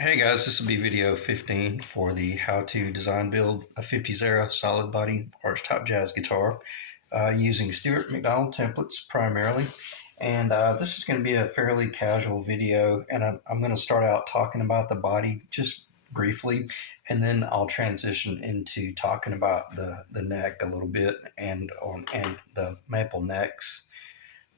Hey guys, this will be video 15 for the how to design build a 50's era solid body archtop jazz guitar using Stuart McDonald templates primarily. And this is going to be a fairly casual video, and I'm going to start out talking about the body just briefly, and then I'll transition into talking about the neck a little bit and the maple necks,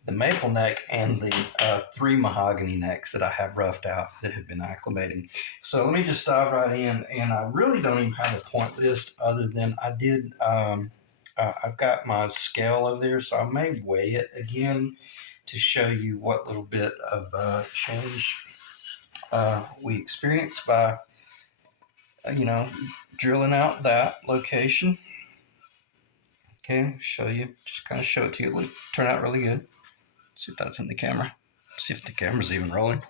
the maple neck and the three mahogany necks that I have roughed out that have been acclimating. So let me just dive right in. And I really don't even have a point list other than I've got my scale over there, so I may weigh it again to show you what little bit of change we experience by, you know, drilling out that location. Okay, show you, just kind of show it to you. It'll turn out really good. See if that's in the camera. See if the camera's even rolling.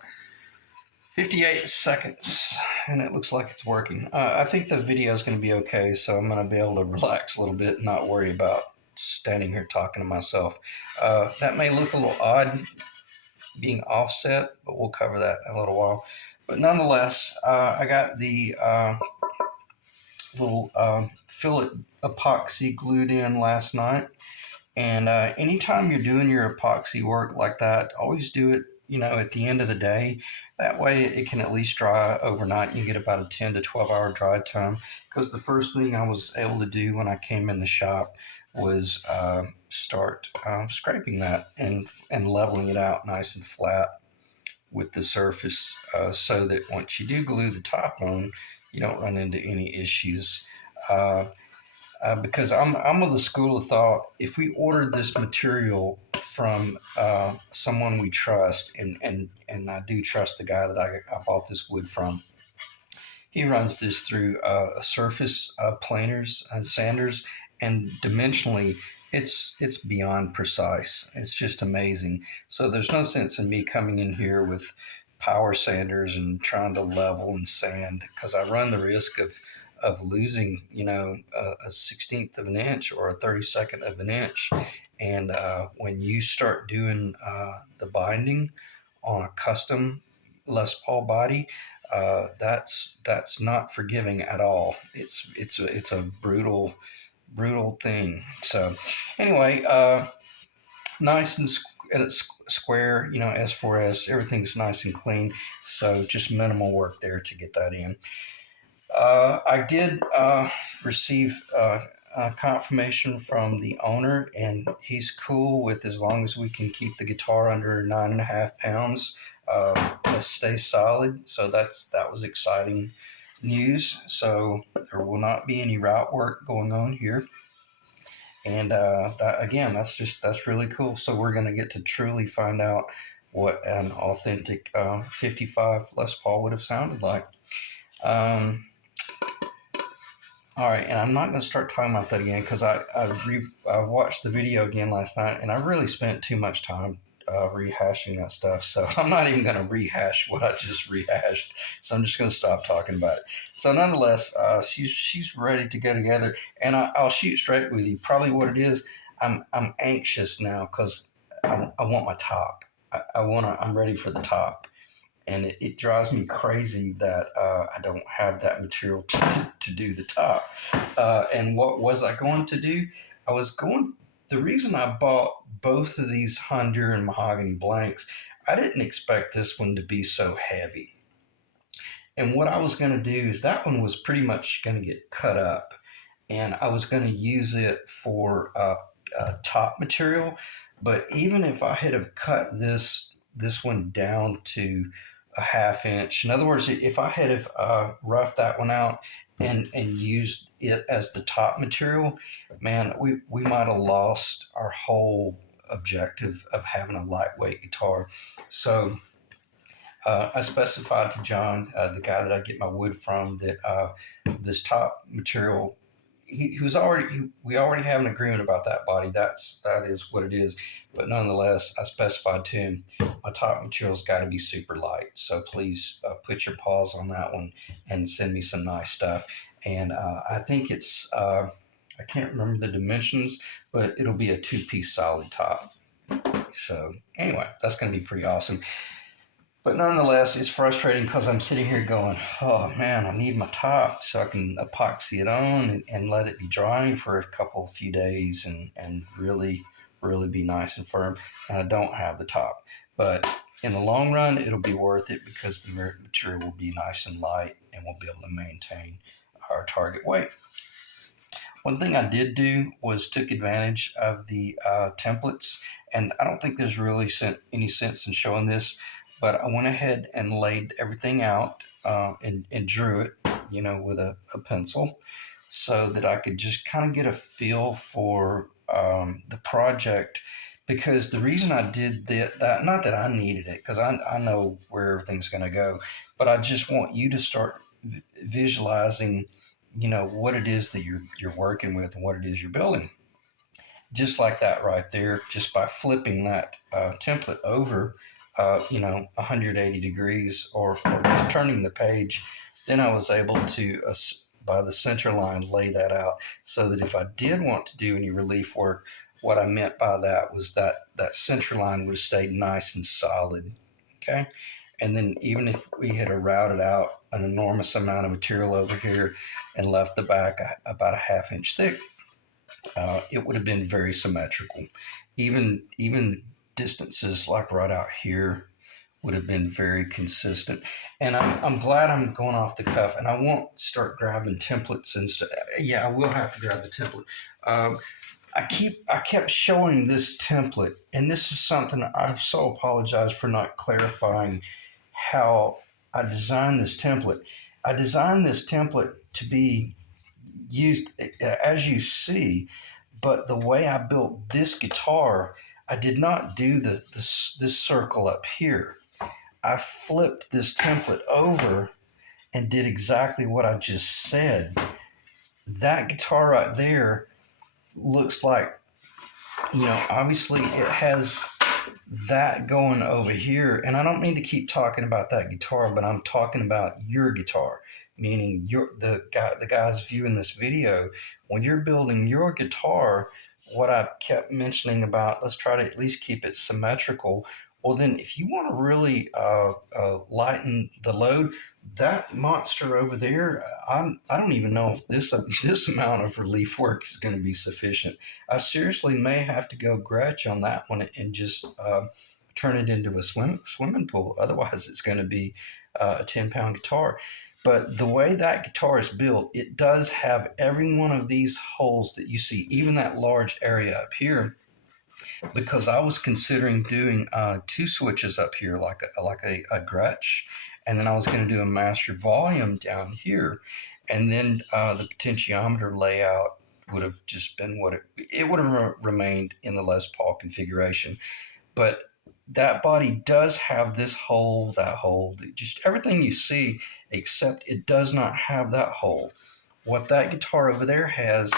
58 seconds, and it looks like it's working. I think the video is going to be okay, so I'm going to be able to relax a little bit and not worry about standing here talking to myself. That may look a little odd being offset, but we'll cover that in a little while. But nonetheless, I got the little fillet epoxy glued in last night. And anytime you're doing your epoxy work like that, always do it, at the end of the day. That way it can at least dry overnight and you get about a 10 to 12 hour dry time. Because the first thing I was able to do when I came in the shop was start scraping that and leveling it out nice and flat with the surface so that once you do glue the top on, you don't run into any issues. Because I'm of the school of thought, if we ordered this material from someone we trust, and I do trust the guy that I bought this wood from, he runs this through surface planers and sanders, and dimensionally, it's beyond precise. It's just amazing. So there's no sense in me coming in here with power sanders and trying to level and sand, because I run the risk of losing, a 16th of an inch or a 32nd of an inch. And when you start doing the binding on a custom Les Paul body, that's not forgiving at all. It's a brutal thing. So anyway, nice and it's square, S4S, everything's nice and clean. So just minimal work there to get that in. I did receive confirmation from the owner, and he's cool with as long as we can keep the guitar under 9.5 pounds. Let's stay solid. So that was exciting news. So there will not be any route work going on here. And again, that's really cool. So we're going to get to truly find out what an authentic 55 Les Paul would have sounded like. All right, and I'm not going to start talking about that again because I watched the video again last night, and I really spent too much time rehashing that stuff. So I'm not even going to rehash what I just rehashed. So I'm just going to stop talking about it. So nonetheless, she's ready to go together, and I'll shoot straight with you. Probably what it is, I'm anxious now because I want my top. I'm ready for the top. And it drives me crazy that I don't have that material to do the top. And what was I going to do? The reason I bought both of these Honduran mahogany blanks, I didn't expect this one to be so heavy. And what I was going to do is that one was pretty much going to get cut up, and I was going to use it for top material. But even if I had have cut this one down to a half inch. In other words, if I had have roughed that one out and used it as the top material, man, we might have lost our whole objective of having a lightweight guitar. So I specified to John, the guy that I get my wood from, that this top material, we already have an agreement about that body. That is what it is. But nonetheless, I specified to him, my top material's got to be super light. So please put your paws on that one and send me some nice stuff. And I think I can't remember the dimensions, but it'll be a 2-piece solid top. So anyway, that's going to be pretty awesome. But nonetheless, it's frustrating because I'm sitting here going, oh man, I need my top so I can epoxy it on and let it be drying for a few days and really, really be nice and firm. And I don't have the top. But in the long run, it'll be worth it because the material will be nice and light and we'll be able to maintain our target weight. One thing I did do was took advantage of the templates, and I don't think there's really any sense in showing this, but I went ahead and laid everything out and drew it, with a pencil, so that I could just kind of get a feel for the project. Because the reason I did that, not that I needed it, because I know where everything's going to go, but I just want you to start visualizing what it is that you're working with and what it is you're building, just like that right there, just by flipping that template over 180 degrees, or just turning the page. Then I was able to by the center line lay that out, so that if I did want to do any relief work, what I meant by that was that center line would have stayed nice and solid. Okay. And then even if we had routed out an enormous amount of material over here and left the back about a ½ inch thick, it would have been very symmetrical. Even distances like right out here would have been very consistent. And I'm glad I'm going off the cuff, and I won't start grabbing templates and stuff. Yeah, I will have to grab the template. I kept showing this template, and this is something I so apologize for not clarifying how I designed this template. I designed this template to be used as you see, but the way I built this guitar, I did not do this circle up here. I flipped this template over and did exactly what I just said. That guitar right there looks like, obviously it has that going over here. And I don't mean to keep talking about that guitar, but I'm talking about your guitar, meaning the guys viewing this video. When you're building your guitar, what I kept mentioning about, let's try to at least keep it symmetrical. Well, then if you want to really lighten the load, that monster over there, I don't even know if this amount of relief work is going to be sufficient. I seriously may have to go gretch on that one and just turn it into a swimming pool. Otherwise, it's going to be a 10-pound guitar. But the way that guitar is built, it does have every one of these holes that you see, even that large area up here, because I was considering doing 2 switches up here, like a Gretsch, and then I was going to do a master volume down here, and then the potentiometer layout would have just been what it would have remained in the Les Paul configuration. But that body does have this hole, that hole, just everything you see, except it does not have that hole. What that guitar over there has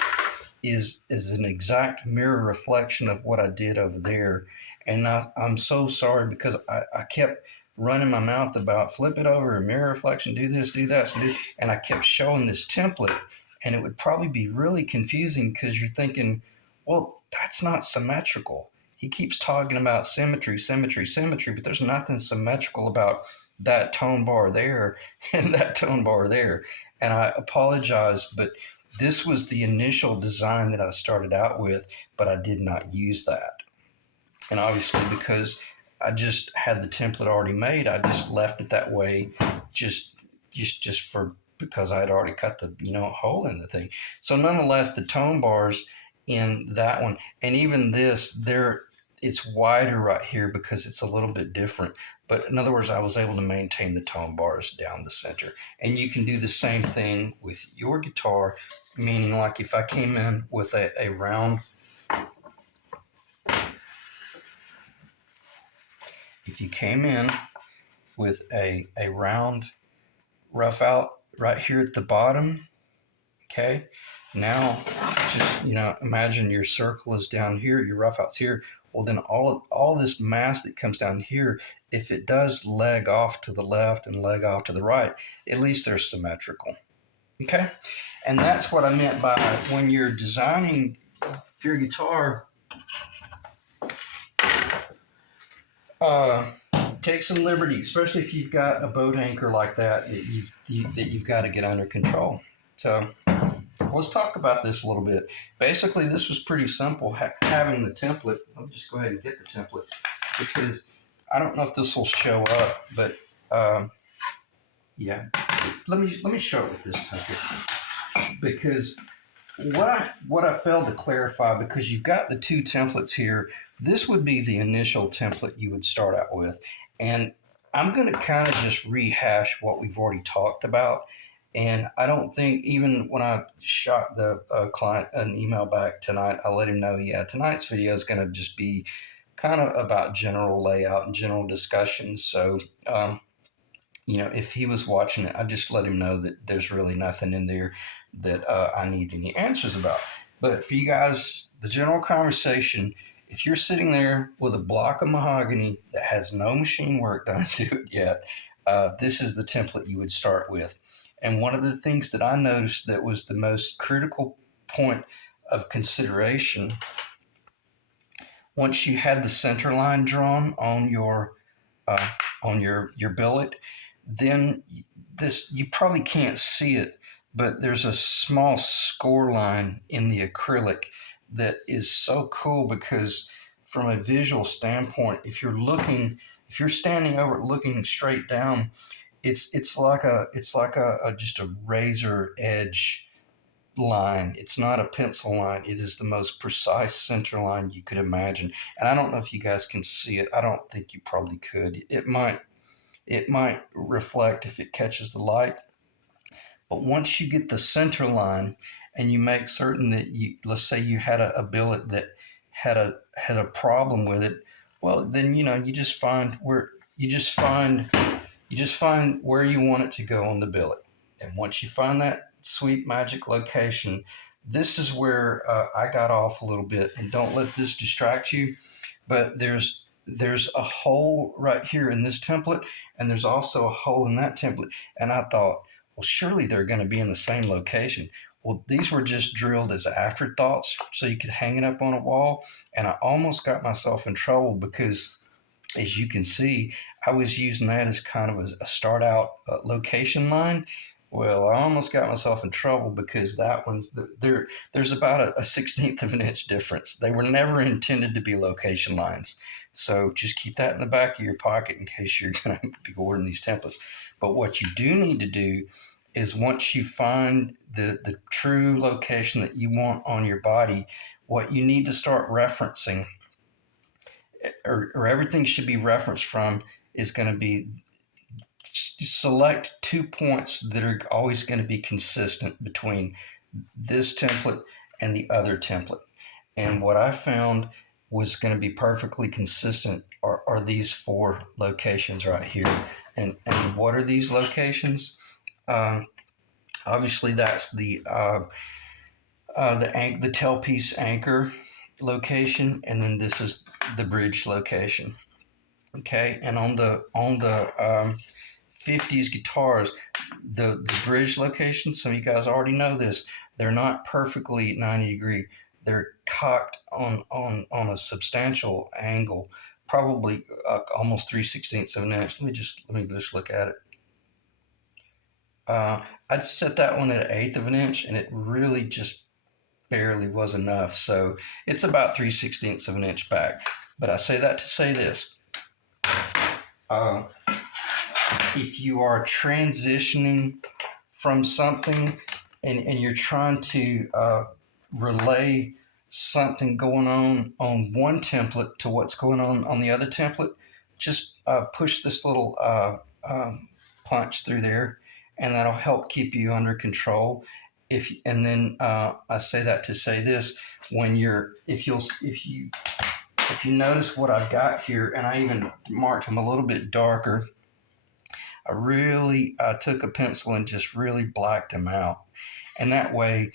is an exact mirror reflection of what I did over there. And I'm so sorry, because I kept running my mouth about flip it over, mirror reflection, do this, do that, and I kept showing this template, and it would probably be really confusing because you're thinking, well, that's not symmetrical. He keeps talking about symmetry, but there's nothing symmetrical about that tone bar there and that tone bar there. And I apologize, but this was the initial design that I started out with, but I did not use that. And obviously, because I just had the template already made, I just left it that way, just because I had already cut the hole in the thing. So nonetheless, the tone bars in that one, and even this, it's wider right here because it's a little bit different. But in other words, I was able to maintain the tone bars down the center. And you can do the same thing with your guitar, meaning like if I came in with a round, if you came in with a round rough out right here at the bottom, okay, now just imagine your circle is down here, your rough out's here. Well, then all this mass that comes down here, if it does leg off to the left and leg off to the right, at least they're symmetrical. Okay, and that's what I meant by when you're designing your guitar. take some liberty, especially if you've got a boat anchor like that that you've got to get under control. So let's talk about this a little bit. Basically, this was pretty simple. Having the template. Let me just go ahead and get the template because I don't know if this will show up, but yeah. Let me show it with this template because what I failed to clarify, because you've got the two templates here. This would be the initial template you would start out with, and I'm going to kind of just rehash what we've already talked about. And I don't think, even when I shot the client an email back tonight, I let him know, yeah, tonight's video is going to just be kind of about general layout and general discussions. So, if he was watching it, I just let him know that there's really nothing in there that I need any answers about. But for you guys, the general conversation, if you're sitting there with a block of mahogany that has no machine work done to it yet, this is the template you would start with. And one of the things that I noticed that was the most critical point of consideration, once you had the center line drawn on your billet, then you probably can't see it, but there's a small score line in the acrylic that is so cool because from a visual standpoint, if you're standing over it looking straight down, it's like a just a razor edge line. It's not a pencil line. It is the most precise center line you could imagine. And I don't know if you guys can see it. I don't think you probably could. It might reflect if it catches the light. But once you get the center line and you make certain that let's say you had a billet that had a problem with it, well, then you just find where you want it to go on the billet. And once you find that sweet magic location, this is where I got off a little bit. And don't let this distract you, but there's a hole right here in this template, and there's also a hole in that template. And I thought, well, surely they're going to be in the same location. Well, these were just drilled as afterthoughts so you could hang it up on a wall. And I almost got myself in trouble because, as you can see, I was using that as kind of a start out location line. Well, I almost got myself in trouble because that one's there's about a 1/16 of an inch difference. They were never intended to be location lines. So just keep that in the back of your pocket in case you're going to be ordering these templates. But what you do need to do is, once you find the true location that you want on your body, what you need to start referencing, or everything should be referenced from, is going to be, select 2 points that are always going to be consistent between this template and the other template. And what I found was going to be perfectly consistent are these 4 locations right here. And what are these locations? Obviously, that's the tailpiece anchor location, and then this is the bridge location. Okay, and on the 50's guitars, the bridge location, some of you guys already know this, they're not perfectly 90 degree. They're cocked on a substantial angle, probably almost 3/16 of an inch. Let me just look at it. I'd set that one at 1/8 of an inch, and it really just barely was enough. So it's about 3/16 of an inch back. But I say that to say this. If you are transitioning from something and you're trying to relay something going on one template to what's going on the other template, just push this little punch through there, and that'll help keep you under control. And then I say that to say this: if you notice what I've got here, and I even marked them a little bit darker, I took a pencil and just really blacked them out. And that way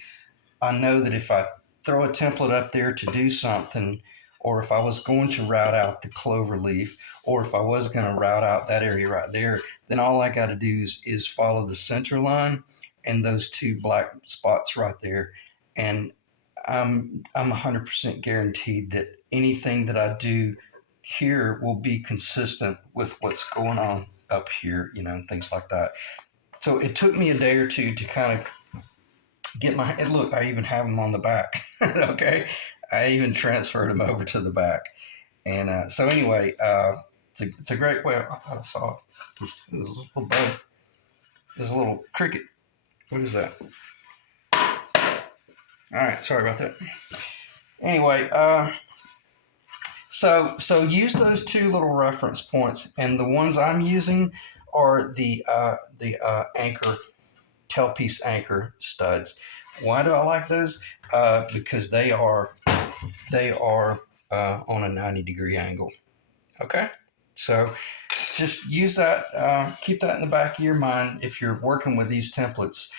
I know that if I throw a template up there to do something, or if I was going to route out the clover leaf, or if I was going to route out that area right there, then all I got to do is follow the center line and those 2 black spots right there. And I'm 100% guaranteed that anything that I do here will be consistent with what's going on up here, you know, and things like that. So it took me a day or two to kind of get my, and look, I even have them on the back. Okay. I even transferred them over to the back. And so anyway, it's a great way. I thought I saw it. There's a little bug. There's a little cricket. What is that? All right, sorry about that. Anyway, so use those two little reference points, and the ones I'm using are the anchor tailpiece anchor studs. Why do I like those? Because they are on a 90-degree angle. Okay, so just use that. Keep that in the back of your mind if you're working with these templates.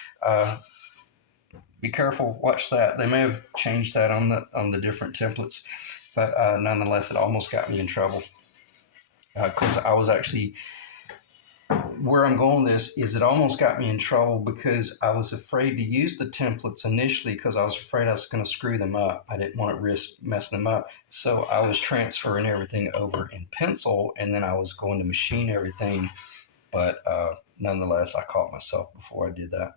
Be careful. Watch that. They may have changed that on the different templates, but nonetheless, it almost got me in trouble because I was actually, where I'm going with this is it almost got me in trouble because I was afraid to use the templates initially because I was afraid I was going to screw them up. I didn't want to risk messing them up. So I was transferring everything over in pencil, and then I was going to machine everything. But nonetheless, I caught myself before I did that.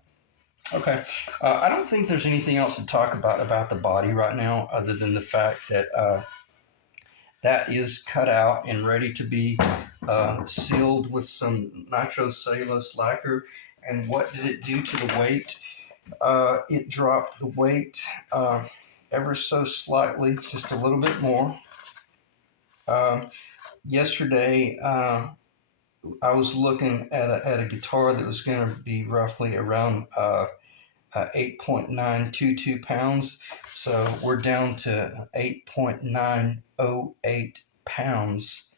Okay. I don't think there's anything else to talk about the body right now other than the fact that that is cut out and ready to be sealed with some nitrocellulose lacquer. And what did it do to the weight? It dropped the weight ever so slightly, just a little bit more. Yesterday, I was looking at a guitar that was going to be roughly around 8.922 pounds. So we're down to 8.908 pounds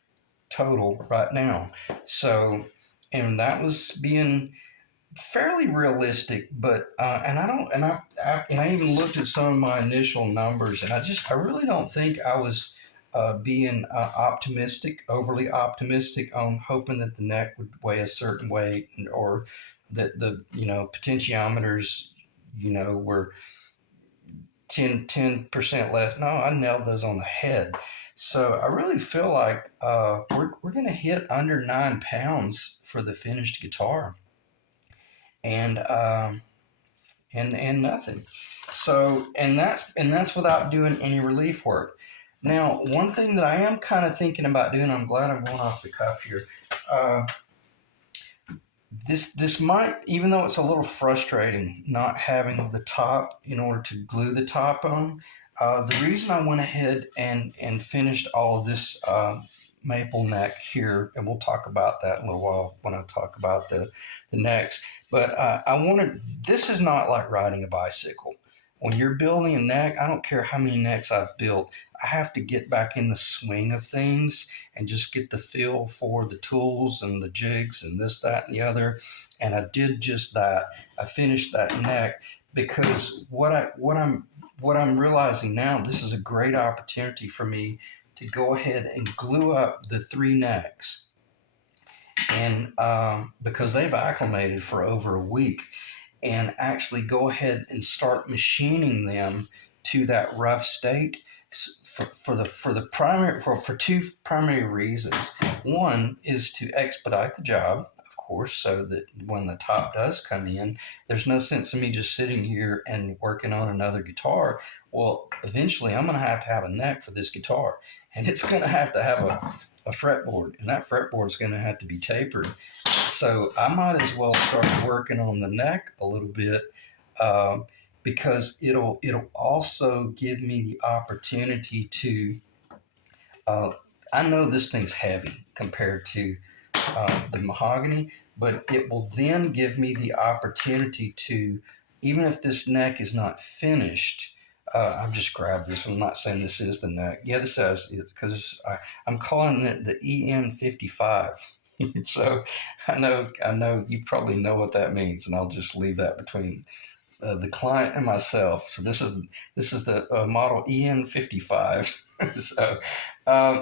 total right now. So, and that was being fairly realistic, but and I even looked at some of my initial numbers, and I really don't think I was being overly optimistic on hoping that the neck would weigh a certain weight, or that the potentiometers were 10% less. No, I nailed those on the head. So I really feel like we're going to hit under 9 pounds for the finished guitar, and and nothing. So and that's without doing any relief work. Now, one thing that I am kind of thinking about doing, I'm glad I'm going off the cuff here. This might, even though it's a little frustrating not having the top in order to glue the top on, the reason I went ahead and finished all of this maple neck here, and we'll talk about that in a little while when I talk about the necks, but this is not like riding a bicycle. When you're building a neck, I don't care how many necks I've built, I have to get back in the swing of things and just get the feel for the tools and the jigs and this, that, and the other. And I did just that. I finished that neck because what I'm realizing now, this is a great opportunity for me to go ahead and glue up the three necks. And because they've acclimated for over a week, and actually go ahead and start machining them to that rough state for two primary reasons. One is to expedite the job, of course, so that when the top does come in, there's no sense in me just sitting here and working on another guitar. Well, eventually I'm going to have a neck for this guitar, and it's going to have a fretboard, and that fretboard is going to have to be tapered. So I might as well start working on the neck a little bit, because it'll also give me the opportunity to. I know this thing's heavy compared to the mahogany, but it will then give me the opportunity to, even if this neck is not finished. I've just grabbed this one. I'm not saying this is the neck. Yeah, this is, because I'm calling it the EN55. So I know you probably know what that means, and I'll just leave that between the client and myself. So this is the model EN55. So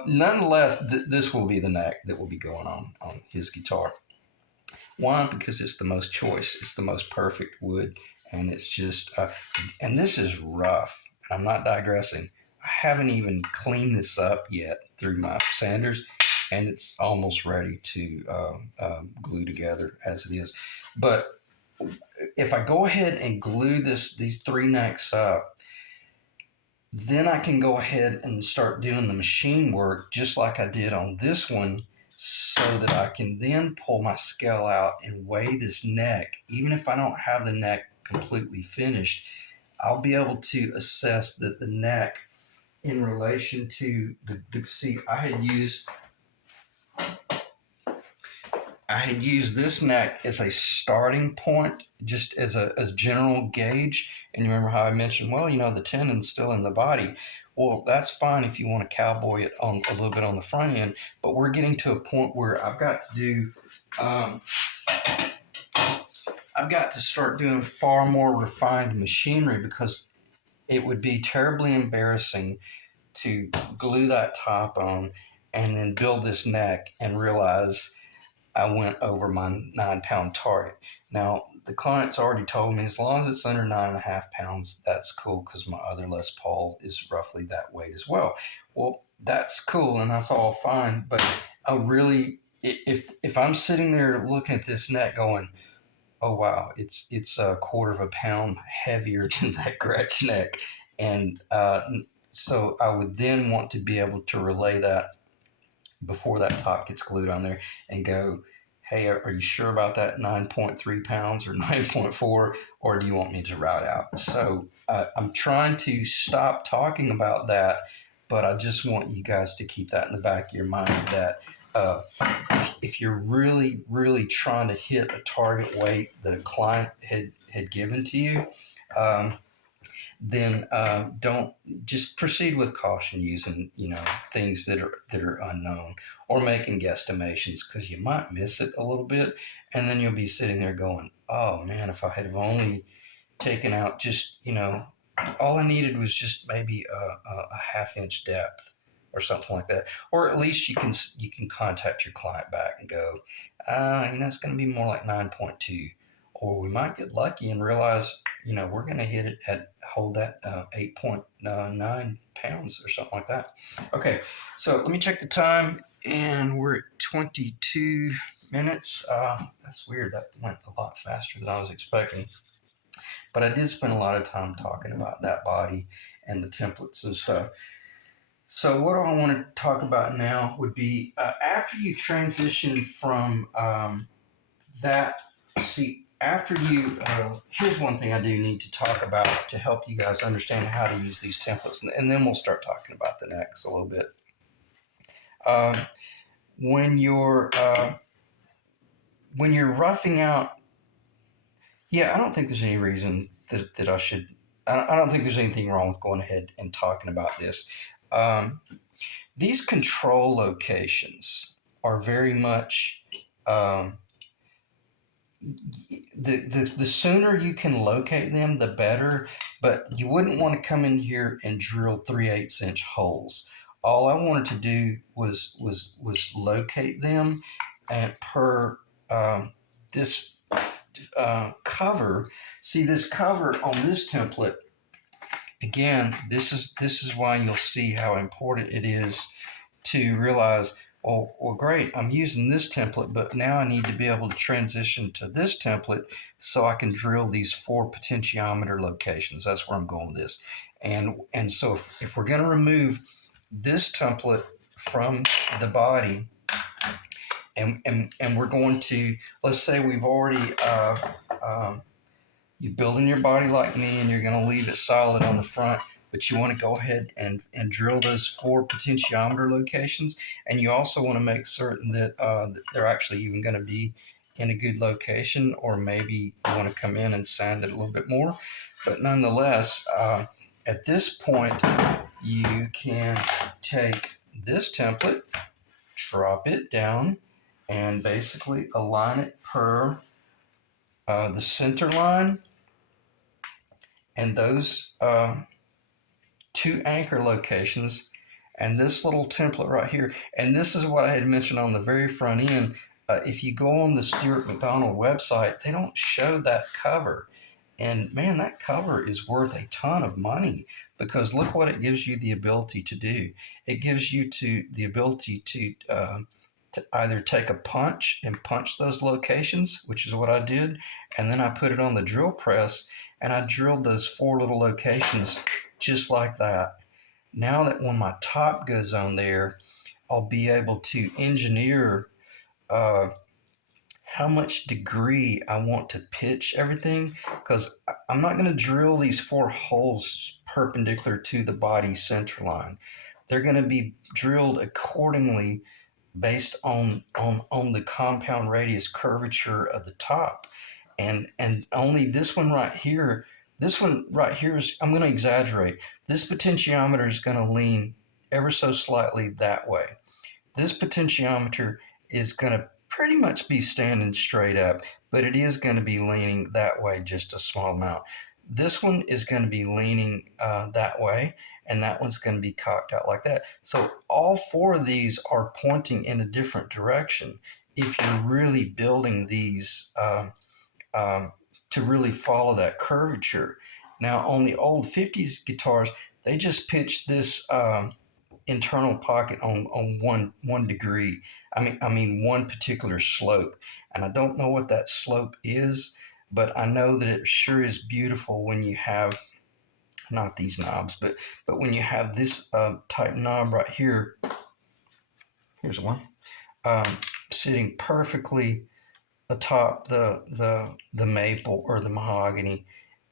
nonetheless, this will be the neck that will be going on his guitar. Why? Because it's the most choice. It's the most perfect wood, and it's just and this is rough. I'm not digressing. haven't even cleaned this up yet through my sanders, and it's almost ready to glue together as it is. But if I go ahead and glue these 3 necks up, then I can go ahead and start doing the machine work just like I did on this one, so that I can then pull my scale out and weigh this neck. Even if I don't have the neck completely finished, I'll be able to assess that the neck in relation to see, I had used this neck as a starting point, just as a general gauge. And you remember how I mentioned, well, the tenon's still in the body. Well, that's fine if you want to cowboy it on a little bit on the front end, but we're getting to a point where I've got to start doing far more refined machinery, because it would be terribly embarrassing to glue that top on and then build this neck and realize I went over my 9-pound target. Now, the client's already told me as long as it's under 9.5 pounds, that's cool, because my other Les Paul is roughly that weight as well. Well, that's cool and that's all fine, but I really, if I'm sitting there looking at this neck going, oh wow, it's a quarter of a pound heavier than that Gretsch neck, and so I would then want to be able to relay that before that top gets glued on there and go, hey, are you sure about that 9.3 pounds or 9.4, or do you want me to route out? So I'm trying to stop talking about that, but I just want you guys to keep that in the back of your mind, that if you're really, really trying to hit a target weight that a client had given to you, then don't just proceed with caution, using things that are unknown, or making guesstimations, because you might miss it a little bit, and then you'll be sitting there going, oh man, if I had only taken out just all I needed was just maybe a half-inch depth or something like that. Or at least you can contact your client back and go, it's going to be more like 9.2. Or we might get lucky and realize, we're going to hit it hold that 8.9 pounds or something like that. Okay, so let me check the time, and we're at 22 minutes. That's weird. That went a lot faster than I was expecting. But I did spend a lot of time talking about that body and the templates and stuff. So what I want to talk about now would be after you transition from that. See, after you, here's one thing I do need to talk about to help you guys understand how to use these templates, and then we'll start talking about the necks a little bit. When you're roughing out, I don't think there's any reason that I should. I don't think there's anything wrong with going ahead and talking about this. These control locations are very much. The sooner you can locate them, the better. But you wouldn't want to come in here and drill 3/8-inch holes. All I wanted to do was locate them, and per this cover. See, this cover on this template. Again, this is why you'll see how important it is to realize, well, great, I'm using this template, but now I need to be able to transition to this template so I can drill these 4 potentiometer locations. That's where I'm going with this. And so if we're going to remove this template from the body, and we're going to, let's say we've already, you're building your body like me, and you're going to leave it solid on the front, but you want to go ahead and drill those 4 potentiometer locations. And you also want to make certain that they're actually even going to be in a good location, or maybe you want to come in and sand it a little bit more. But nonetheless, at this point, you can take this template, drop it down, and basically align it per the center line and those 2 anchor locations, and this little template right here. And this is what I had mentioned on the very front end. If you go on the Stuart McDonald website, they don't show that cover. And man, that cover is worth a ton of money, because look what it gives you the ability to do. It gives you the ability to either take a punch and punch those locations, which is what I did, and then I put it on the drill press and I drilled those 4 little locations just like that. Now that when my top goes on there, I'll be able to engineer uh, how much degree I want to pitch everything, because I'm not going to drill these 4 holes perpendicular to the body center line. They're going to be drilled accordingly based on the compound radius curvature of the top. And only this one right here is, I'm going to exaggerate. This potentiometer is going to lean ever so slightly that way. This potentiometer is going to pretty much be standing straight up, but it is going to be leaning that way just a small amount. This one is going to be leaning that way, and that one's going to be cocked out like that. So all 4 of these are pointing in a different direction if you're really building these to really follow that curvature. Now, on the old 50's guitars, they just pitched this internal pocket on one degree. I mean one particular slope, and I don't know what that slope is, but I know that it sure is beautiful when you have not these knobs, but when you have this type knob right here. Here's one sitting perfectly atop the maple or the mahogany,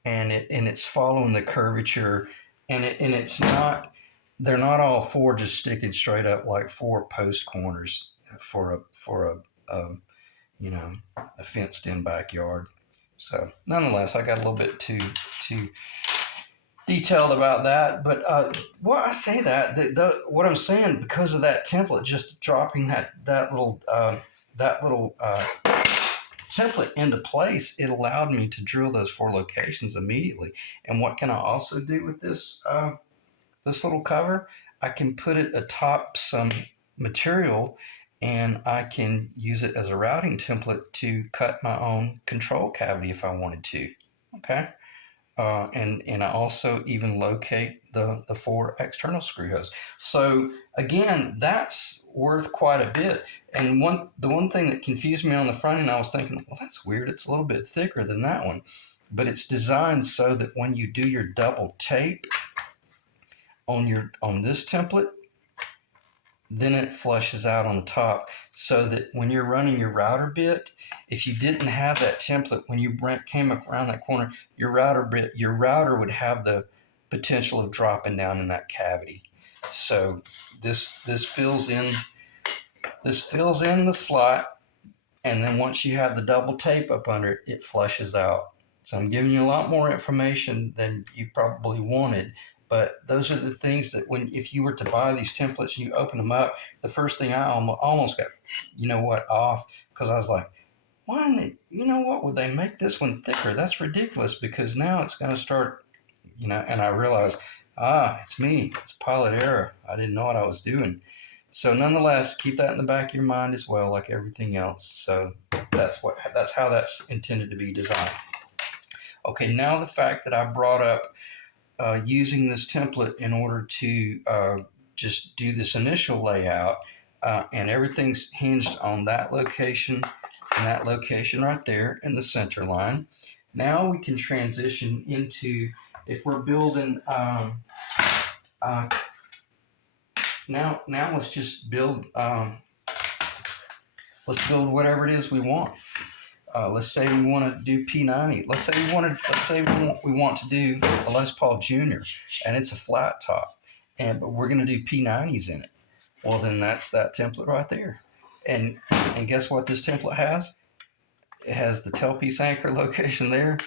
and it's following the curvature, and it's not, they're not all 4 just sticking straight up like 4 post corners for a you know, a fenced in backyard. So nonetheless, I got a little bit too detailed about that, but well, I say what I'm saying, because of that template, just dropping that little template into place, it allowed me to drill those 4 locations immediately. And what can I also do with this little cover? I can put it atop some material, and I can use it as a routing template to cut my own control cavity if I wanted to. Okay. And I also even locate the 4 external screw holes. So again, that's worth quite a bit. And the one thing that confused me on the front end, I was thinking, well, that's weird. It's a little bit thicker than that one, but it's designed so that when you do your double tape on this template, then it flushes out on the top, so that when you're running your router bit, if you didn't have that template, when you came around that corner, your router would have the potential of dropping down in that cavity. So this fills in the slot, and then once you have the double tape up under it, it flushes out. So I'm giving you a lot more information than you probably wanted, but those are the things that if you were to buy these templates and you open them up, the first thing I almost got, off, because I was like, why, would they make this one thicker? That's ridiculous, because now it's going to start, and I realized, it's me. It's pilot error. I didn't know what I was doing. So nonetheless, keep that in the back of your mind as well, like everything else. So that's how that's intended to be designed. Okay, now the fact that I brought up using this template in order to just do this initial layout, and everything's hinged on that location and that location right there in the center line. Now we can transition into, if we're building, now let's just build, let's build whatever it is we want. Let's say we want to do P90. Let's say we want to do a Les Paul Junior, and it's a flat top, but we're going to do P90s in it. Well, then that's that template right there. And guess what this template has? It has the tailpiece anchor location there,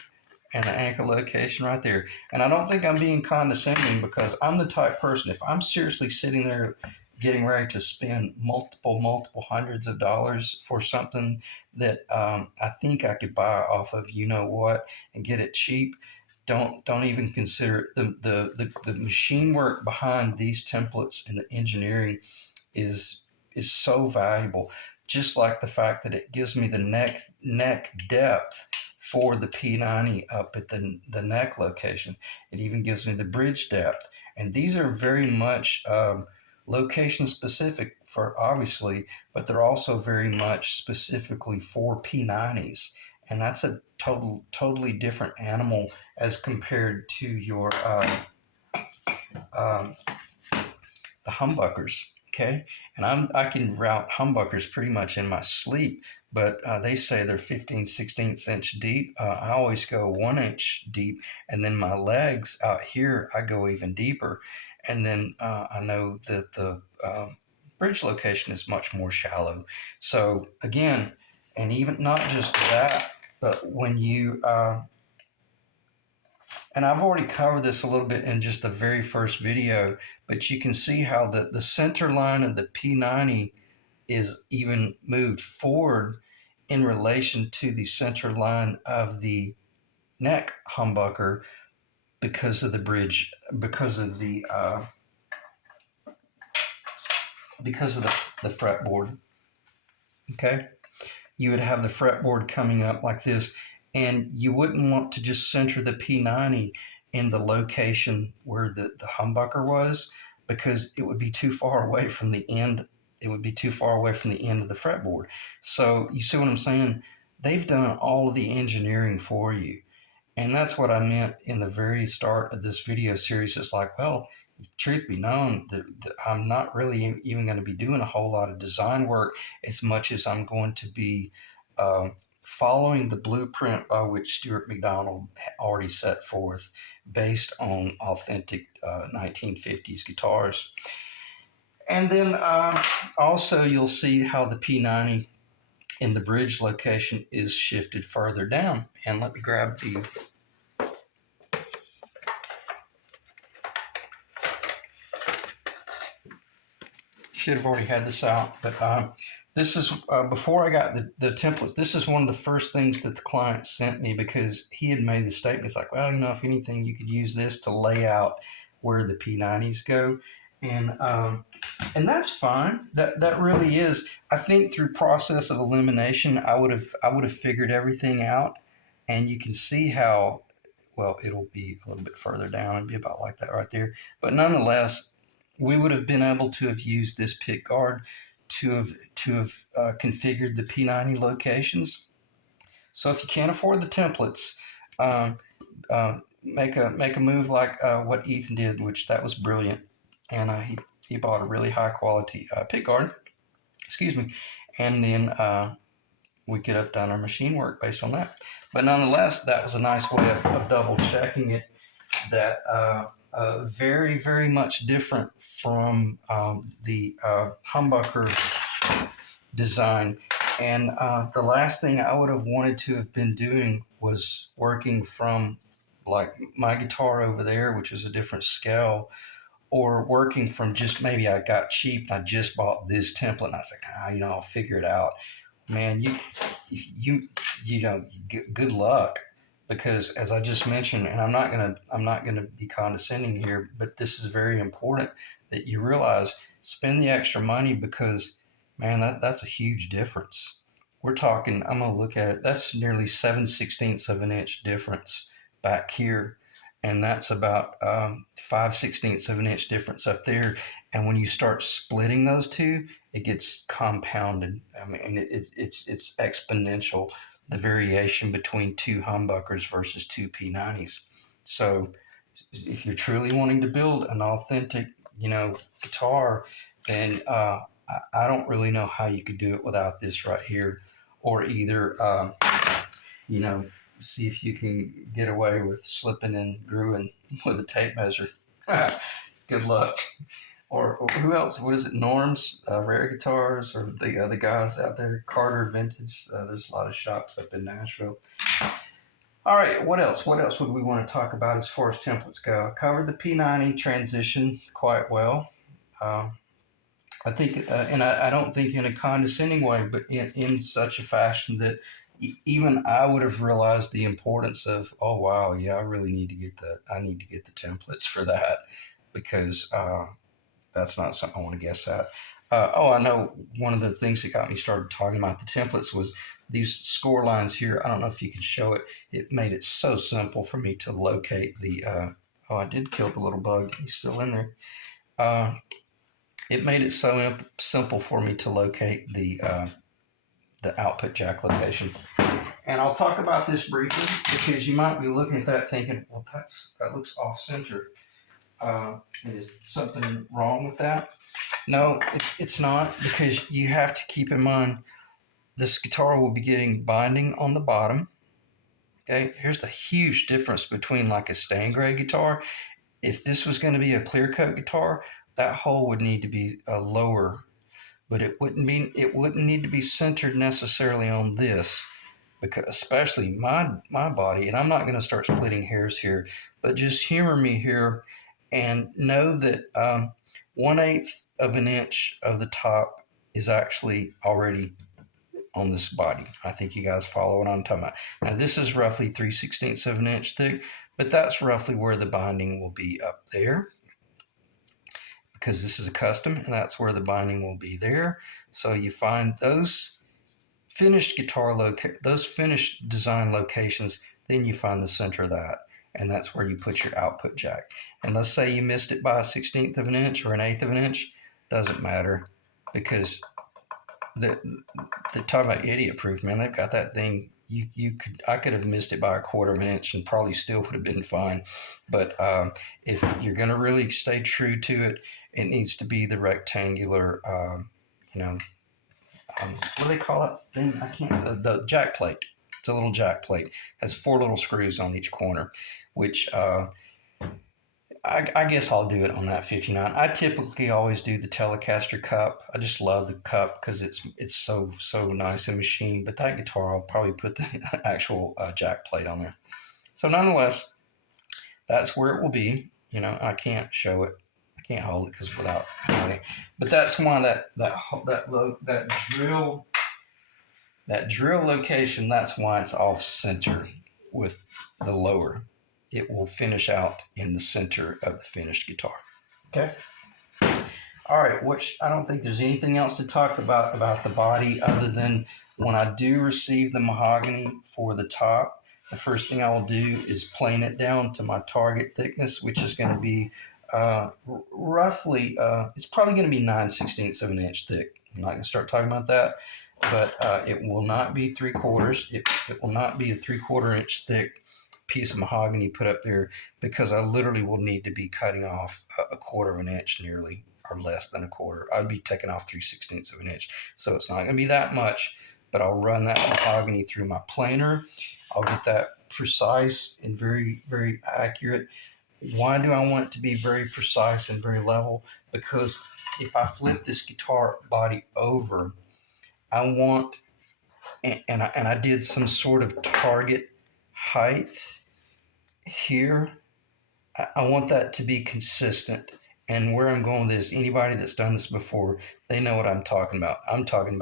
and the anchor location right there. And I don't think I'm being condescending, because I'm the type person, if I'm seriously sitting there getting ready to spend multiple hundreds of dollars for something that I think I could buy off of and get it cheap, don't even consider it. The machine work behind these templates and the engineering is so valuable. Just like the fact that it gives me the neck depth for the P90 up at the neck location. It even gives me the bridge depth. And these are very much location specific for obviously, but they're also very much specifically for P90s. And that's a totally different animal as compared to your um, the humbuckers. Okay, and I can route humbuckers pretty much in my sleep, but they say they're 15/16 inch deep. I always go 1 inch deep, and then my legs out here I go even deeper, and then I know that the bridge location is much more shallow. So again, and even not just that, but when you and I've already covered this a little bit in just the very first video, but you can see how the center line of the P90 is even moved forward in relation to the center line of the neck humbucker because of the bridge, because of the fretboard. Okay, you would have the fretboard coming up like this, and you wouldn't want to just center the P90 in the location where the humbucker was, because it would be too far away from the end. It would be too far away from the end of the fretboard. So you see what I'm saying? They've done all of the engineering for you. And that's what I meant in the very start of this video series. It's like, well, truth be known, I'm not really even going to be doing a whole lot of design work as much as I'm going to be following the blueprint by which Stuart McDonald already set forth based on authentic 1950s guitars. And then also you'll see how the P90 in the bridge location is shifted further down. And let me grab the should have already had this out, but this is before I got the templates. This is one of the first things that the client sent me, because he had made the statement. It's like, well, you know, if anything, you could use this to lay out where the P90s go, and that's fine. That really is. I think through process of elimination, I would have figured everything out, and you can see how. Well, it'll be a little bit further down and be about like that right there. But nonetheless, we would have been able to have used this pickguard to have configured the P90 locations. So if you can't afford the templates, make a move like what Ethan did, which that was brilliant, and he bought a really high quality pickguard. Excuse me, and then we could have done our machine work based on that. But nonetheless, that was a nice way of double checking it. That very, very much different from the humbucker design. And the last thing I would have wanted to have been doing was working from like my guitar over there, which is a different scale, or working from just maybe I got cheap and I just bought this template and I was like, I'll figure it out. Man, you know, good luck, because as I just mentioned, and I'm not gonna be condescending here, but this is very important that you realize, spend the extra money, because man, that's a huge difference. We're talking, I'm gonna look at it, that's nearly 7/16 difference back here, and that's about 5/16 difference up there. And when you start splitting those two, it gets compounded. I mean, it's exponential, the variation between two humbuckers versus two P90s. So if you're truly wanting to build an authentic, guitar, then I don't really know how you could do it without this right here, or either, see if you can get away with slipping and screwing with a tape measure. Good luck. Or who else? What is it? Norms, Rare Guitars, or the other guys out there? Carter Vintage. There's a lot of shops up in Nashville. All right, what else? What else would we want to talk about as far as templates go? I covered the P90 transition quite well. I think, and I don't think in a condescending way, but in such a fashion that even I would have realized the importance of, oh, wow, yeah, I really need to get I need to get the templates for that, because that's not something I want to guess at. Oh, I know one of the things that got me started talking about the templates was these score lines here. I don't know if you can show it. It made it so simple for me to locate the. Oh, I did kill the little bug. He's still in there. It made it so simple for me to locate the output jack location. And I'll talk about this briefly because you might be looking at that thinking, well, that looks off center. Is something wrong with that? No, it's not, because you have to keep in mind this guitar will be getting binding on the bottom. Okay, here's the huge difference between like a stained gray guitar. If this was going to be a clear coat guitar, that hole would need to be lower, but it wouldn't need to be centered necessarily on this, because especially my body, and I'm not going to start splitting hairs here, but just humor me here and know that 1/8 of an inch of the top is actually already on this body. I think you guys follow what I'm talking about. Now this is roughly 3/16 of an inch thick, but that's roughly where the binding will be up there, because this is a custom, and that's where the binding will be there. So you find those finished those finished design locations, then you find the center of that, and that's where you put your output jack. And let's say you missed it by a 1/16 of an inch or an 1/8 of an inch, doesn't matter, because the talk about idiot proof, man. They've got that thing. I could have missed it by a 1/4 of an inch and probably still would have been fine. But if you're going to really stay true to it, it needs to be the rectangular, what do they call it? Thing? I can't. The jack plate. It's a little jack plate. It has 4 little screws on each corner, which I guess I'll do it on that 59. I typically always do the Telecaster cup. I just love the cup because it's so nice and machined. But that guitar, I'll probably put the actual jack plate on there. So nonetheless, that's where it will be. I can't show it. I can't hold it because without it. But that's why that drill location. That's why it's off center with the lower. It will finish out in the center of the finished guitar. Okay. All right, which I don't think there's anything else to talk about the body other than when I do receive the mahogany for the top, the first thing I will do is plane it down to my target thickness, which is going to be roughly, it's probably going to be 9/16 of an inch thick. I'm not going to start talking about that, but it will not be 3/4. It will not be a 3/4 inch thick piece of mahogany put up there, because I literally will need to be cutting off a 1/4 of an inch nearly, or less than a 1/4. I'd be taking off 3/16 of an inch. So it's not going to be that much, but I'll run that mahogany through my planer. I'll get that precise and very, very accurate. Why do I want it to be very precise and very level? Because if I flip this guitar body over, I want, and I did some sort of target height here. I want that to be consistent. And where I'm going with this, anybody that's done this before, they know what I'm talking about. I'm talking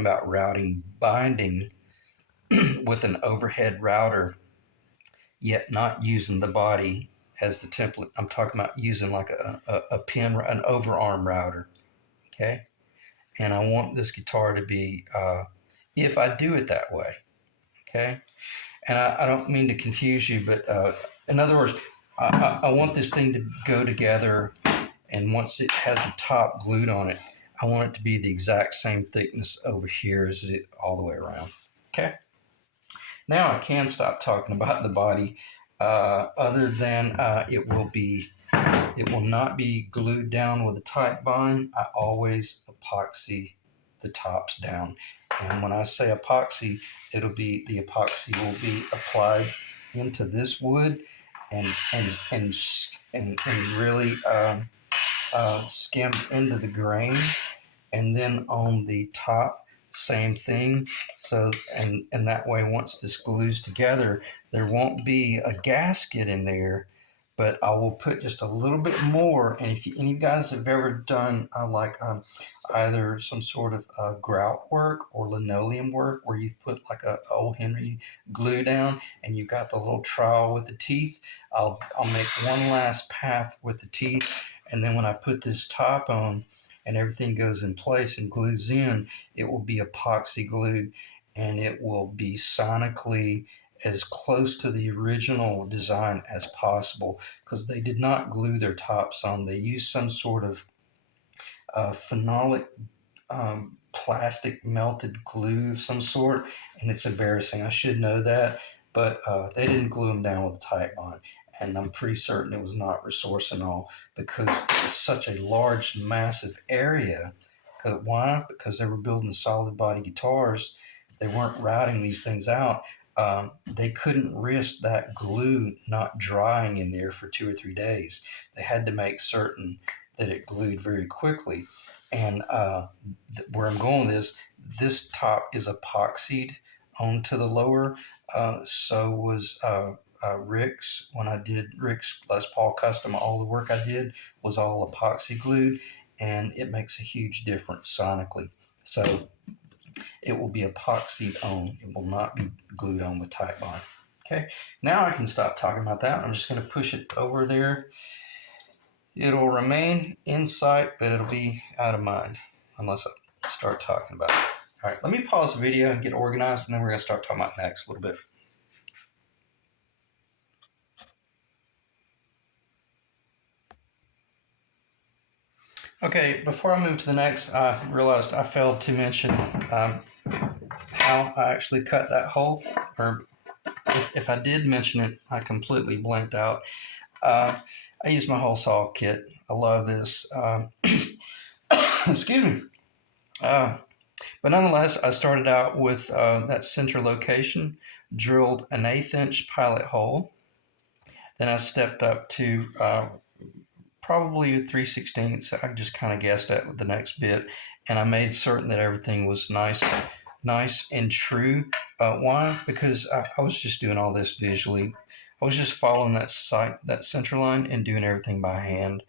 about routing binding with an overhead router, yet not using the body as the template. I'm talking about using like a pin, an overarm router. Okay. And I want this guitar to be, if I do it that way. Okay. And I don't mean to confuse you, but in other words, I want this thing to go together, and once it has the top glued on it, I want it to be the exact same thickness over here as it all the way around. Okay. Now I can stop talking about the body, other than it will not be glued down with a tight bind. I always epoxy the tops down. And when I say epoxy, the epoxy will be applied into this wood and really skimmed into the grain, and then on the top, same thing. So and that way, once this glues together, there won't be a gasket in there, but I will put just a little bit more. And if any of you guys have ever done either some sort of grout work or linoleum work, where you've put like a old Henry glue down and you've got the little trowel with the teeth, I'll make one last path with the teeth, And then when I put this top on and everything goes in place and glues in, it will be epoxy glued, and it will be sonically as close to the original design as possible, because they did not glue their tops on. They used some sort of phenolic plastic melted glue of some sort, and it's embarrassing. I should know that, but they didn't glue them down with a tight bond, and I'm pretty certain it was not resorcinol, because it was such a large, massive area. Why? Because they were building solid body guitars. They weren't routing these things out. They couldn't risk that glue not drying in there for 2 or 3 days. They had to make certain that it glued very quickly. And where I'm going with this top is epoxied onto the lower. So was Rick's. When I did Rick's Les Paul Custom, all the work I did was all epoxy glued, and it makes a huge difference sonically. So it will be epoxied on. It will not be glued on with tight bond. Okay, now I can stop talking about that. I'm just going to push it over there. It'll remain in sight, but it'll be out of mind unless I start talking about it. All right, let me pause the video and get organized, and then we're going to start talking about next a little bit. Okay, before I move to the next, I realized I failed to mention how I actually cut that hole, or if I did mention it, I completely blanked out. I use my hole saw kit. I love this. Excuse me. But nonetheless, I started out with that center location, drilled an 1/8 inch pilot hole. Then I stepped up to probably a 3/16. I just kind of guessed at with the next bit, and I made certain that everything was nice and true. Why? Because I was just doing all this visually. I was just following that center line, and doing everything by hand.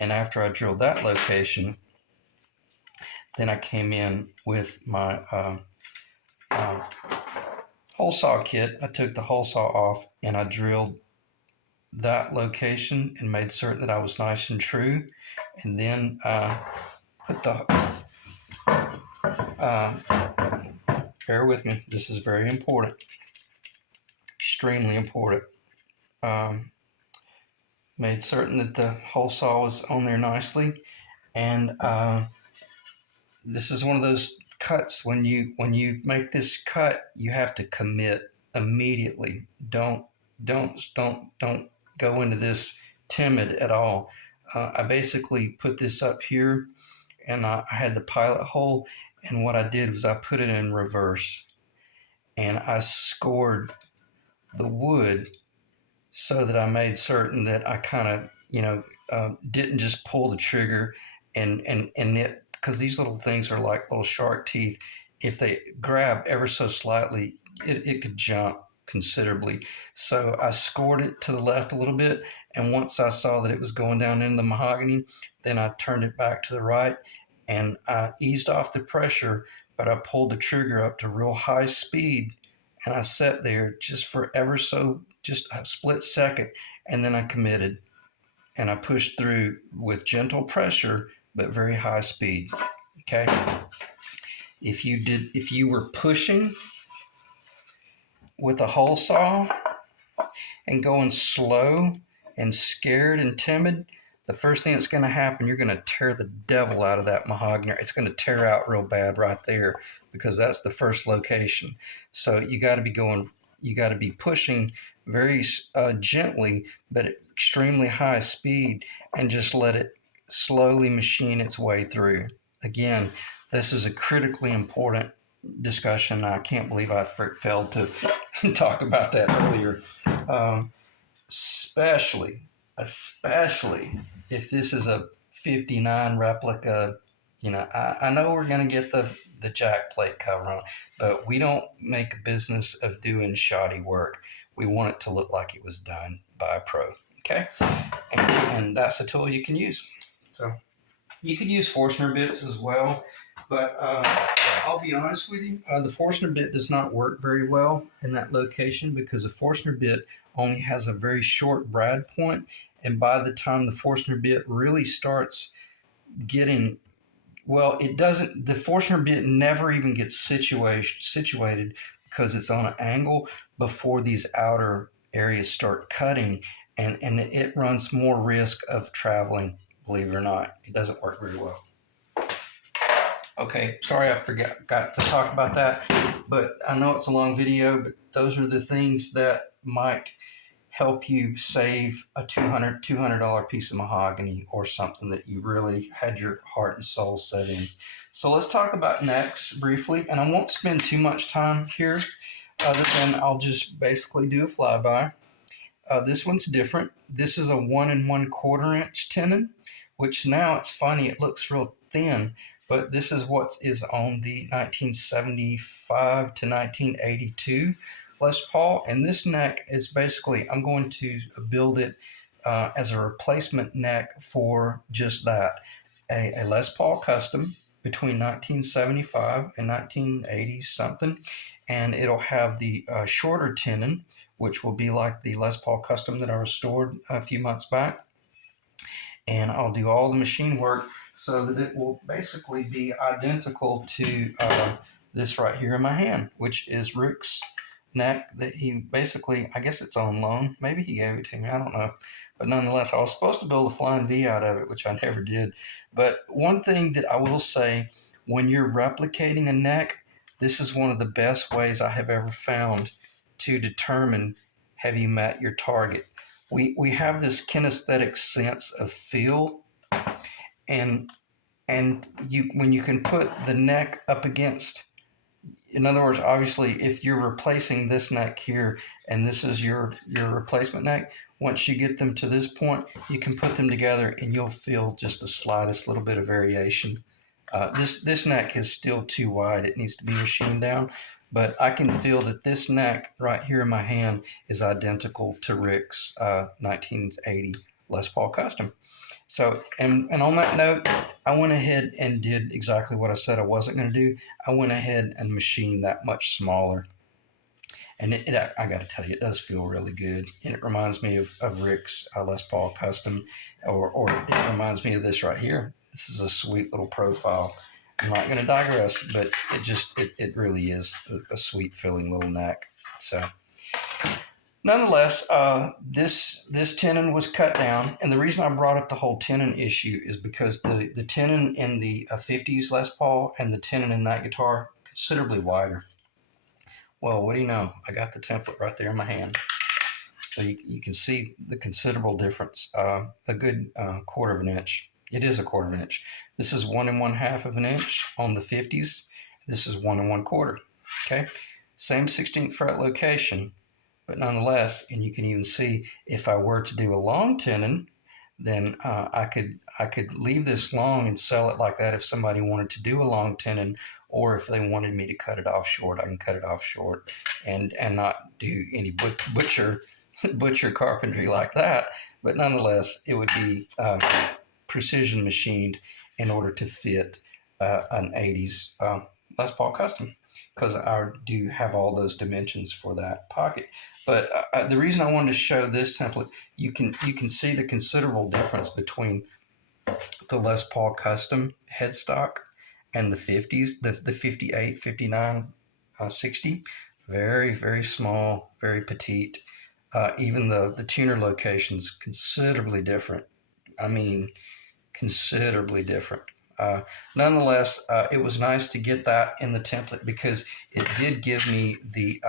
And after I drilled that location, then I came in with my hole saw kit. I took the hole saw off, and I drilled that location and made certain that I was nice and true. And then put the bear with me, this is very important, extremely important. Made certain that the hole saw was on there nicely, and this is one of those cuts. When you make this cut, you have to commit immediately. Don't go into this timid at all. I basically put this up here, and I had the pilot hole, and what I did was I put it in reverse, and I scored the wood so that I made certain that I kind of didn't just pull the trigger and knit, because these little things are like little shark teeth. If they grab ever so slightly, it could jump considerably. So I scored it to the left a little bit, and once I saw that it was going down into the mahogany, then I turned it back to the right, and I eased off the pressure, but I pulled the trigger up to real high speed, and I sat there just for ever so just a split second, and then I committed, and I pushed through with gentle pressure but very high speed. Okay, if you were pushing with a hole saw and going slow and scared and timid, the first thing that's going to happen, you're going to tear the devil out of that mahogany. It's going to tear out real bad right there, because that's the first location. So you got to be pushing very gently, but at extremely high speed, and just let it slowly machine its way through. Again, this is a critically important discussion. I can't believe I failed to talk about that earlier. Especially if this is a 59 replica. I know we're going to get the jack plate cover on, but we don't make a business of doing shoddy work. We want it to look like it was done by a pro. Okay, and that's a tool you can use. So you could use Forstner bits as well, but I'll be honest with you, the Forstner bit does not work very well in that location, because the Forstner bit only has a very short brad point, And by the time the Forstner bit really starts getting, well, it doesn't, the Forstner bit never even gets situated because it's on an angle before these outer areas start cutting, and it runs more risk of traveling, believe it or not. It doesn't work very well. Okay, sorry I forgot to talk about that, but I know it's a long video, but those are the things that might help you save a $200 piece of mahogany or something that you really had your heart and soul set in. So let's talk about necks briefly, and I won't spend too much time here other than I'll just basically do a flyby. This one's different. This is a 1 1/4 inch tenon, which now it's funny, it looks real thin, but this is what is on the 1975 to 1982 Les Paul. And this neck is basically, I'm going to build it as a replacement neck for just that. A Les Paul custom between 1975 and 1980 something, and it'll have the shorter tenon, which will be like the Les Paul custom that I restored a few months back. And I'll do all the machine work so that it will basically be identical to this right here in my hand, which is Rick's neck that he basically, I guess it's on loan. Maybe he gave it to me, I don't know. But nonetheless, I was supposed to build a flying V out of it, which I never did. But one thing that I will say, when you're replicating a neck, this is one of the best ways I have ever found to determine have you met your target. We have this kinesthetic sense of feel, and you, when you can put the neck up against, in other words, obviously if you're replacing this neck here and this is your replacement neck, once you get them to this point, you can put them together and you'll feel just the slightest little bit of variation. This neck is still too wide. It needs to be machined down, but I can feel that this neck right here in my hand is identical to Rick's 1980 Les Paul Custom. So, and on that note, I went ahead and did exactly what I said I wasn't going to do. I went ahead and machined that much smaller. And I got to tell you, it does feel really good. And it reminds me of Rick's Les Paul Custom, or it reminds me of this right here. This is a sweet little profile. I'm not going to digress, but it really is a sweet feeling little neck. So nonetheless, this tenon was cut down, and the reason I brought up the whole tenon issue is because the tenon in the 50's Les Paul and the tenon in that guitar are considerably wider. Well, what do you know? I got the template right there in my hand. So you can see the considerable difference, a good 1/4 of an inch. It is a 1/4 of an inch. This is 1 1/2 of an inch on the 50's. This is 1 1/4. Okay, same 16th fret location, but nonetheless, and you can even see if I were to do a long tenon, then I could leave this long and sell it like that if somebody wanted to do a long tenon, or if they wanted me to cut it off short, I can cut it off short and not do any butcher carpentry like that. But nonetheless, it would be precision machined in order to fit an 80's Les Paul Custom, because I do have all those dimensions for that pocket. But the reason I wanted to show this template, you can see the considerable difference between the Les Paul Custom headstock and the 50's, the 58, 59, 60. Very, very small, very petite. Even the tuner locations, considerably different. I mean, considerably different. Nonetheless, it was nice to get that in the template because it did give me the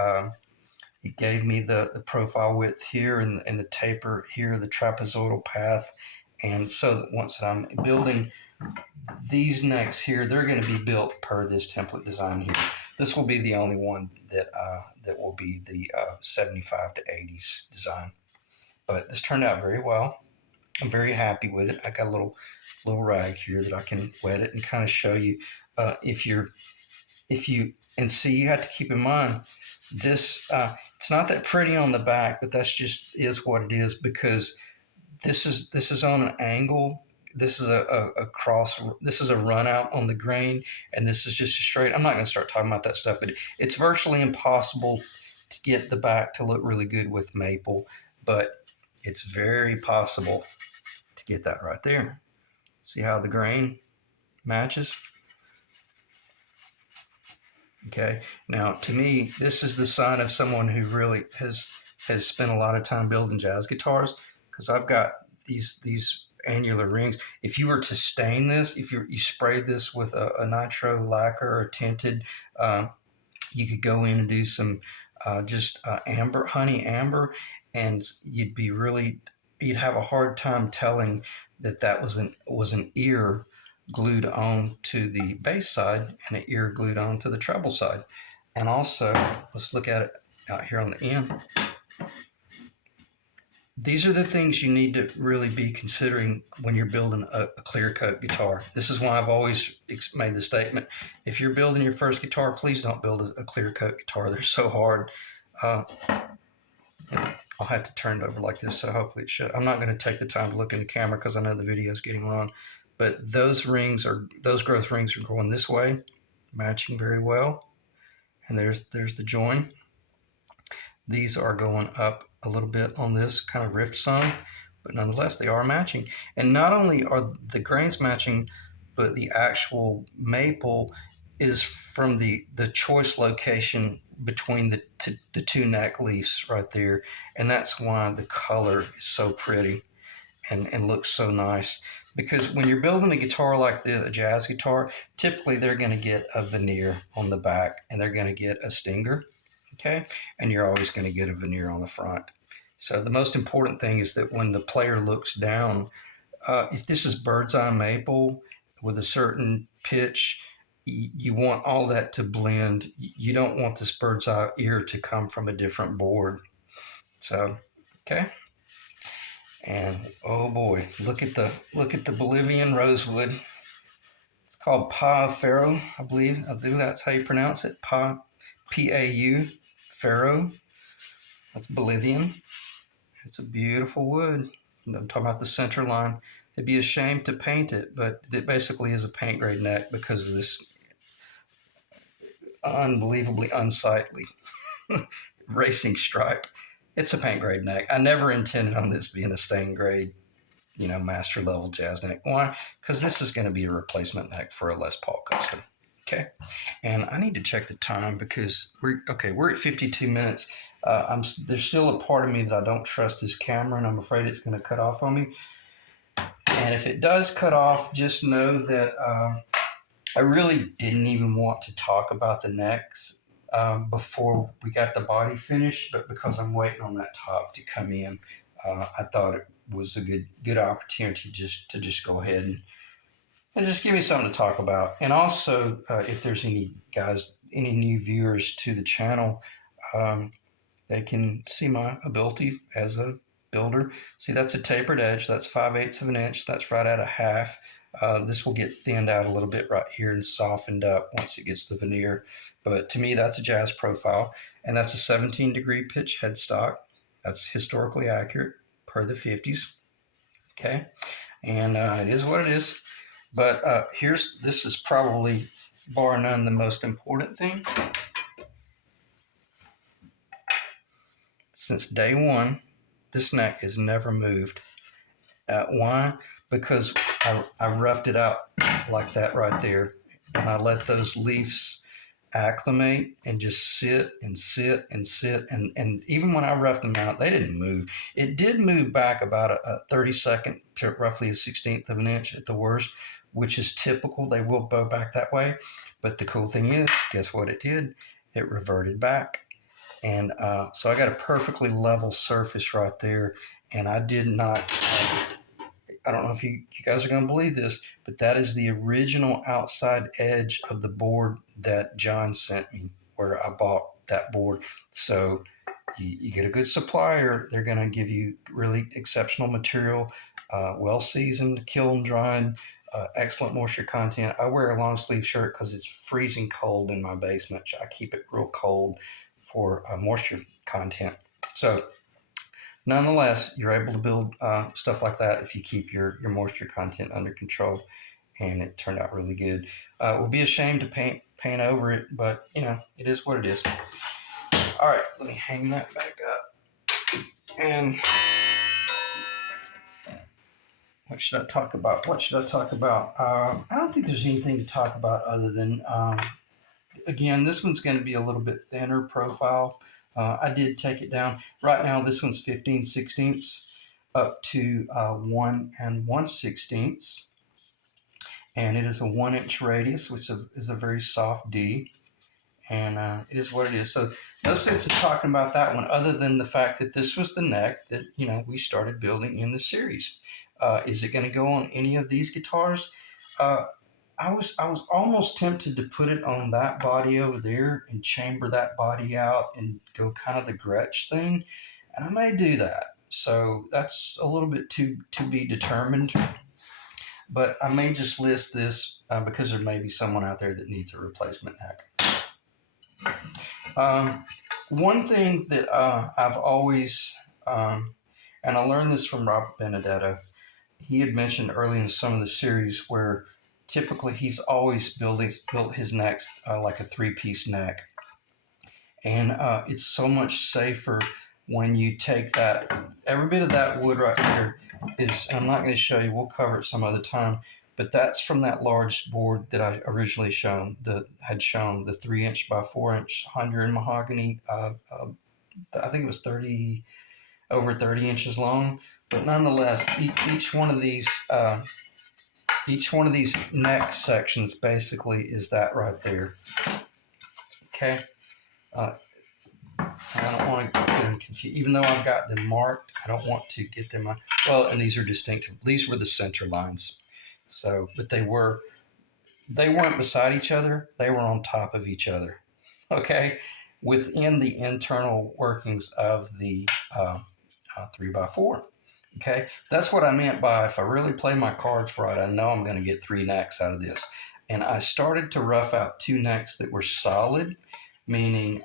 it gave me the profile width here and the taper here, the trapezoidal path. And so that once I'm building these necks here, they're going to be built per this template design here. This will be the only one that will be the 75 to 80's design. But this turned out very well. I'm very happy with it. I got a little rag here that I can wet it and kind of show you. And see, you have to keep in mind this. It's not that pretty on the back, but that's just is what it is, because this is on an angle. This is a cross. This is a run out on the grain, and this is just a straight. I'm not going to start talking about that stuff, but it's virtually impossible to get the back to look really good with maple. But it's very possible to get that right there. See how the grain matches? Okay, now to me, this is the sign of someone who really has spent a lot of time building jazz guitars, because I've got these annular rings. If you were to stain this, if you sprayed this with a nitro lacquer or tinted, you could go in and do some just amber, honey amber, and you'd have a hard time telling that that was an ear glued on to the bass side and an ear glued on to the treble side. And also, let's look at it out here on the end. These are the things you need to really be considering when you're building a clear coat guitar. This is why I've always made the statement, if you're building your first guitar, please don't build a clear coat guitar. They're so hard. I'll have to turn it over like this, so hopefully it should. I'm not going to take the time to look in the camera because I know the video is getting long, but those growth rings are going this way, matching very well. And there's the join. These are going up a little bit on this, kind of rift some, but nonetheless they are matching. And not only are the grains matching, but the actual maple is from the choice location between the two neck leaves right there, and that's why the color is so pretty and looks so nice. Because when you're building a guitar like this, a jazz guitar, typically they're going to get a veneer on the back and they're going to get a stinger, okay? And you're always going to get a veneer on the front. So the most important thing is that when the player looks down, if this is bird's eye maple with a certain pitch, you want all that to blend. You don't want this bird's eye ear to come from a different board. So, okay. And oh boy, look at the Bolivian rosewood. It's called Pau Ferro, I believe that's how you pronounce it. Pau, P-A-U, Ferro. That's Bolivian. It's a beautiful wood. I'm talking about the center line. It'd be a shame to paint it, but it basically is a paint grade neck because of this unbelievably unsightly racing stripe. It's a paint grade neck. I never intended on this being a stain grade, master level jazz neck. Why? Because this is going to be a replacement neck for a Les Paul custom. Okay, and I need to check the time because we're at 52 minutes. There's still a part of me that I don't trust this camera, and I'm afraid it's going to cut off on me. And if it does cut off, just know that I really didn't even want to talk about the necks before we got the body finished, but because I'm waiting on that top to come in, I thought it was a good opportunity to just go ahead and just give me something to talk about. And also, if there's any new viewers to the channel, they can see my ability as a builder. See, that's a tapered edge. That's 5/8 of an inch. That's right at a half. This will get thinned out a little bit right here and softened up once it gets the veneer. But to me, that's a jazz profile. And that's a 17-degree pitch headstock. That's historically accurate per the 50's. Okay. And it is what it is. But this is probably, bar none, the most important thing. Since day one, this neck has never moved. Why? Because I roughed it out like that right there, and I let those leaves acclimate and just sit and sit and sit. And even when I roughed them out, they didn't move. It did move back about a 32nd to roughly a 16th of an inch at the worst, which is typical. They will bow back that way. But the cool thing is, guess what it did? It reverted back. And so I got a perfectly level surface right there. And I did not, I don't know if you guys are going to believe this, but that is the original outside edge of the board that John sent me, where I bought that board. So you get a good supplier. They're going to give you really exceptional material, well seasoned, kiln dried, excellent moisture content. I wear a long sleeve shirt because it's freezing cold in my basement. I keep it real cold for moisture content. So nonetheless, you're able to build stuff like that if you keep your moisture content under control, and it turned out really good. It would be a shame to paint over it, but it is what it is. All right, let me hang that back up. And What should I talk about? What should I talk about? I don't think there's anything to talk about other than, again, this one's going to be a little bit thinner profile. I did take it down. Right now, this one's 15/16 up to 1 1/16, and it is a 1-inch radius, which is a very soft D, and it is what it is. So no sense in talking about that one, other than the fact that this was the neck that we started building in the series. Is it going to go on any of these guitars? Uh, I was almost tempted to put it on that body over there and chamber that body out and go kind of the Gretsch thing, and I may do that. So that's a little bit to be determined. But I may just list this because there may be someone out there that needs a replacement neck. One thing that I've always, and I learned this from Robert Benedetto, he had mentioned early in some of the series where typically he's always built his necks like a three-piece neck. And it's so much safer when you take that, every bit of that wood right here is, and I'm not going to show you, we'll cover it some other time, but that's from that large board that I originally had shown, the 3-inch by 4-inch Honduran mahogany. I think it was over 30 inches long, but nonetheless, each one of these neck sections basically is that right there. Okay. I don't want to get them confused. Even though I've got them marked, I don't want to get them. Well, and these are distinctive. These were the center lines. So, but they weren't beside each other. They were on top of each other. Okay, within the internal workings of the 3x4. Okay, that's what I meant by if I really play my cards right, I know I'm going to get 3 necks out of this. And I started to rough out 2 necks that were solid, meaning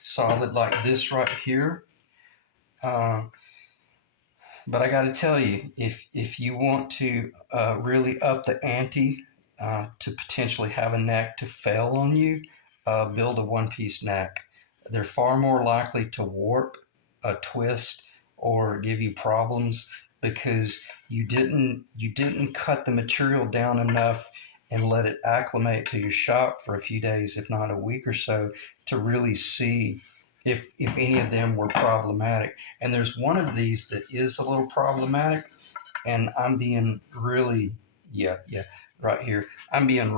solid like this right here. But I got to tell you, if you want to really up the ante to potentially have a neck to fail on you, build a one-piece neck. They're far more likely to warp, twist, or give you problems because you didn't cut the material down enough and let it acclimate to your shop for a few days, if not a week or so, to really see if any of them were problematic. And there's one of these that is a little problematic, and I'm being really, right here, I'm being